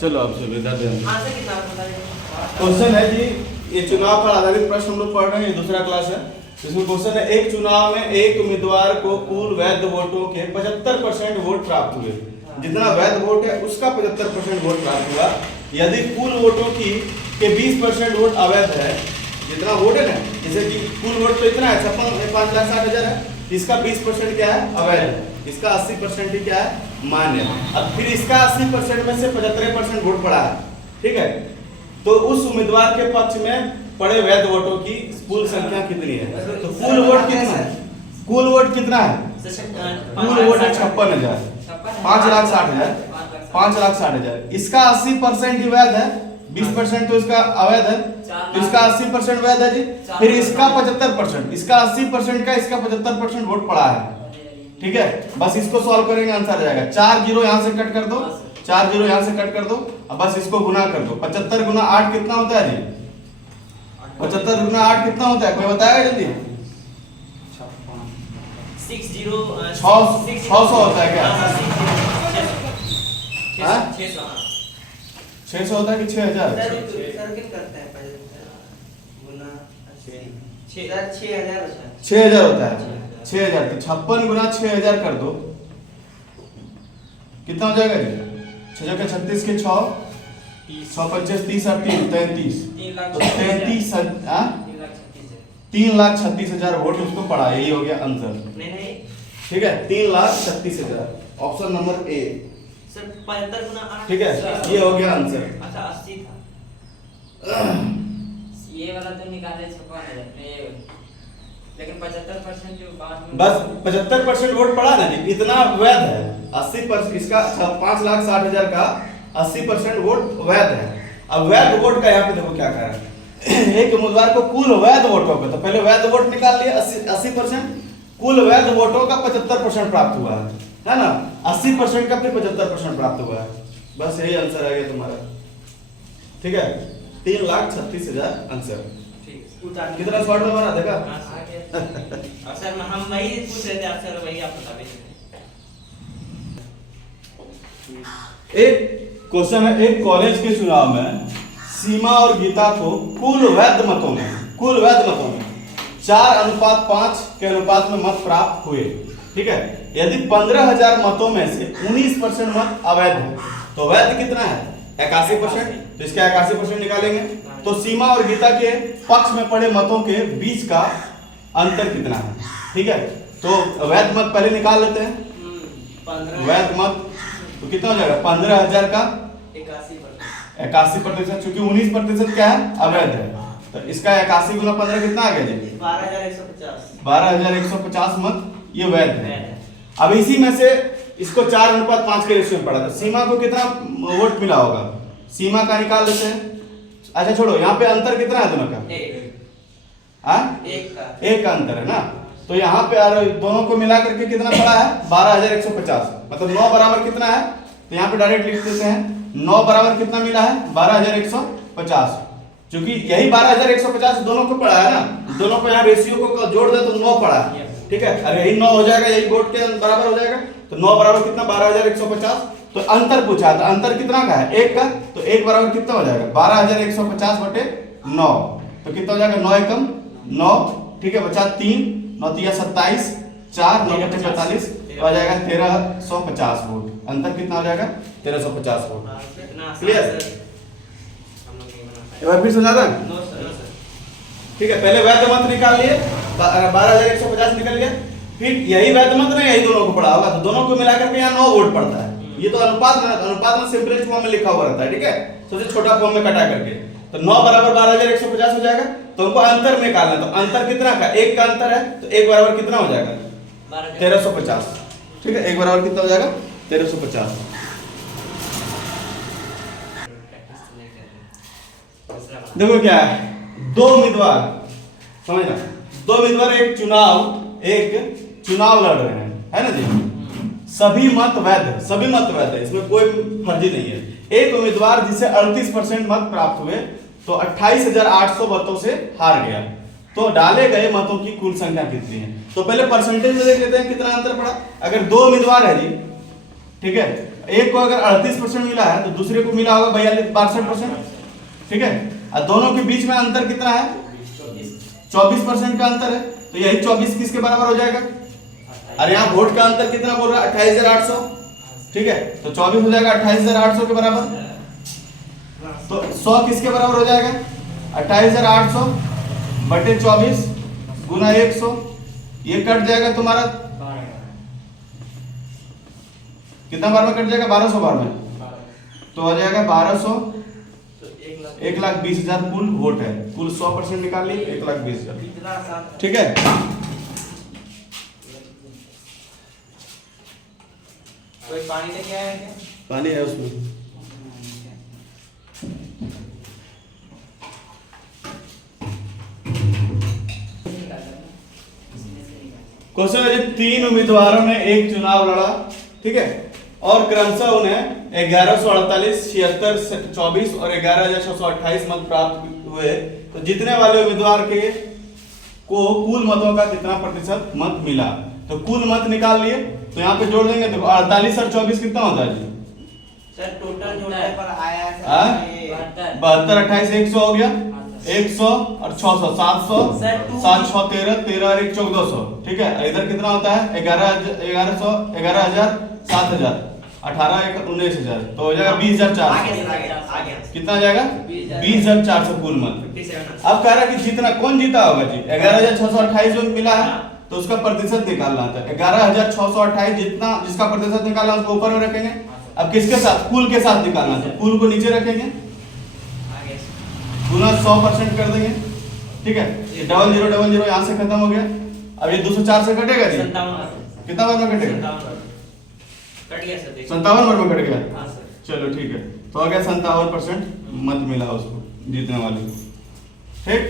चलो अब सुविधा दें। आंसर कितना पता है? क्वेश्चन है जी, ये चुनाव पर आधारित प्रश्न हम लोग पढ़ रहे हैं, ये दूसरा क्लास है। इसमें क्वेश्चन है, एक चुनाव में एक उम्मीदवार को कुल वैध वोटों के 75% वोट प्राप्त हुए। जितना वैध वोट है उसका 75% वोट प्राप्त हुआ। यदि कुल वोटों की के 20% वोट अवैध है, जितना वोट है ना, जैसे कि कुल वोट तो इतना है 5,60,000 है, इसका 20% क्या है? अवैध है। इसका 80% ही क्या है? मान्य है। अब फिर इसका 80% में से 75% वोट पड़ा है, ठीक है, तो उस उम्मीदवार के पक्ष में पड़े वैध वोटों की कुल संख्या कितनी है? तो कुल वोट कितना है? कुल वोट कितना है? कुल वोट है 56,000, 5,60,000, 5,60,000। इसका 80% ही वैध है, 20% तो इसका अवैध है, तो इसका 80% वैध है जी। फिर इसका 75%, इसका 80% का इसका 75% वोट पड़ा है, ठीक है। बस इसको सॉल्व करेंगे, आंसर आ जाएगा। 4 जीरो यहाँ से कट कर दो, 4 जीरो यहाँ से कट कर दो, अब बस इसको गुना कर दो। 75 गुना 8 कितना होता है जी? 75 गुना 8 कितना होता है? कोई बताएगा जल्दी? 600 होता है क्या? 600 होता है कि 6,000? सर्किल करते हैं पहले गुना 6,000 6,000 होता है। 6,000 तो 56 गुना 6,000 कर दो, कितना हो जाएगा जी? 6 के 36 के 6, 6 25 30 और 3 33, तो 33 3,36,000 वोट उसको पड़ा। यही हो गया आंसर, नहीं ठीक है, 3,36,000, ऑप्शन नंबर ए। सर 75 गुना 8, ठीक है, ये हो गया आंसर। अच्छा 80 था ये वाला तो निकाले 56,000, लेकिन 75% जो बाद में बस 75% वोट पड़ा ना जी, इतना वैध है। 80% इसका 5,60,000 का 80% वोट वैध है। अब वैध वोट का यहाँ पे देखो क्या कह रहा है। एक उम्मीदवार को कुल वैध वोटों का, तो पहले वैध वोट निकाल लिए 80%, कुल वैध वोटों का 75% प्राप्त हुआ है ना, 80% का फिर 75% प्राप्त हुआ है। बस यही आंसर आ गया तुम्हारा, ठीक है। 3,36,000 आंसर। कितना शॉर्ट में बना देखा? सर हम वही पूछ रहे थे आपसे, वही आप बता दीजिए। एक क्वेश्चन है, एक कॉलेज के चुनाव में सीमा और गीता को कुल वैध मतों में 4:5 के अनुपात में मत प्राप्त हुए, ठीक है। यदि 15,000 मतों में से 19% मत अवैध है, तो वैध कितना है? 81%, तो इसका 81% निकालेंगे। तो सीमा और गीता के पक्ष में पड़े मतों के बीच का अंतर कितना है, ठीक है। तो वैध मत पहले निकाल लेते हैं। वैध मत तो कितना हो जाएगा? 15,000 का 81%, चूंकि 19% क्या है? अवैध है, तो इसका 81 गुना 15 कितना आ गया जी? 12,150 मत ये वैध है। अब इसी में से इसको 4:5 के रेशियो में पड़ा था। सीमा को कितना वोट मिला होगा? सीमा का निकाल लेते हैं। अच्छा छोड़ो, यहाँ पे अंतर कितना है दोनों का? एक का अंतर है ना, तो यहाँ पे दोनों को मिला करके कितना पड़ा है? 12,150, मतलब 9 बराबर कितना है? तो यहाँ पे डायरेक्ट लिख देते हैं, 9 बराबर कितना मिला है? 12,150। क्योंकि यही 12,150 दोनों को पड़ा है ना, दोनों को यहाँ रेशियो को जोड़ दे तो 9 पड़ा है, ठीक है। अरे यही 9 हो जाएगा, यही वोट के बराबर हो जाएगा, तो 9 बराबर कितना? 12,150। तो अंतर पूछा था, अंतर कितना का है? 1 का, तो 1 बराबर कितना हो जाएगा? 12,150 बटे 9, तो कितना हो जाएगा? 9 एकम 9, ठीक है, बचा 3, 9 तिया 27, 4 9 बटे 45, तो आ जाएगा 1,350 वोट। अंतर कितना हो जाएगा? 1,350 वोट। क्लियर? एक बार फिर समझा दें, ठीक है। पहले वैध मत निकाल लिए, 12,150 निकल गया, फिर यही वैध मत ना यही दोनों को पड़ा होगा, तो दोनों को मिलाकर के यहाँ 9 वोट पड़ता है। ये तो अनुपात में सिंपलेस्ट फॉर्म में लिखा हुआ रहता है, ठीक है, सबसे छोटा फॉर्म में कटा करके। तो 9 बराबर 12,150 हो जाएगा, तो हमको अंतर निकालना है। तो अंतर कितना का? 1 का अंतर है, तो 1 बराबर कितना हो जाएगा? 1,350, ठीक है। 1 बराबर कितना हो जाएगा? 1,350। देखो क्या है, दो उम्मीदवार, समझना, दो उम्मीदवार एक चुनाव लड़ रहे हैं, है ना जी। सभी मत वैध है, इसमें कोई फर्जी नहीं है। एक उम्मीदवार जिसे 38% मत प्राप्त हुए, तो 28,800 मतों से हार गया। तो डाले गए मतों की कुल संख्या कितनी है? तो पहले परसेंटेज में देख लेते हैं कितना अंतर पड़ा। अगर दो उम्मीदवार है जी, ठीक है, एक को अगर 38% मिला है तो दूसरे को मिला होगा 62%, ठीक है। और दोनों के बीच में अंतर कितना है? 24% का अंतर है, तो यही 24 किसके बराबर हो जाएगा? और यहाँ वोट का अंतर कितना बोल रहा है? 28,800, ठीक है। तो 24 हो जाएगा 28,800 के बराबर। तो 100 किसके बराबर हो जाएगा? 28,800 बटे 24 गुना 100, ये कट जाएगा तुम्हारा कितना बार में कट जाएगा? 1200 बार में, तो हो जाएगा 1200। 1,20,000 कुल वोट है, कुल 100% निकाल लिए 1,20,000, ठीक है। कोई पानी लेके आया है क्या? पानी है उसमें। क्वेश्चन है जी, 3 उम्मीदवारों ने एक चुनाव लड़ा, ठीक है, और क्रमशः उन्हें 1148, 76, 24 और 11,628 मत प्राप्त हुए, तो जीतने वाले उम्मीदवार के को कुल मतों का कितना प्रतिशत मत मिला? तो कुल मत निकाल लिए, तो यहाँ पे जोड़ देंगे तो 48 और 24 कितना होता है जी? सर टोटल जोड़ने पर आया है हाँ? सर 72, 28, 100 हो गया, 100 और 600, 700, 7, 6, 13, 13 और 1, 1400, ठीक है। इधर कितना होता है? 11,100, 11,000, 7,000, 18, 1, 19,000, तो हो जाएगा 20,400। कितना आ जाएगा? 20,400 कुल मत। अब कह रहा है कि जितना कौन जीता होगा जी? 11,628 जो मिला है, तो उसका प्रतिशत निकालना था। 11,628 जितना जिसका प्रतिशत निकालना उसको ऊपर में रखेंगे। अब किसके साथ? कुल के साथ निकालना था, कुल को नीचे रखेंगे, गुना 100% कर देंगे, ठीक है। ये 0000 यहाँ से खत्म हो गया। अब ये 204 से कटेगा जी? कितना बार में कटेगा? कट गया सर, 57 बार में कट गया। हाँ सर। चलो ठीक है, तो आ गया 57% मत मिला उसको जीतने वाले को, ठीक।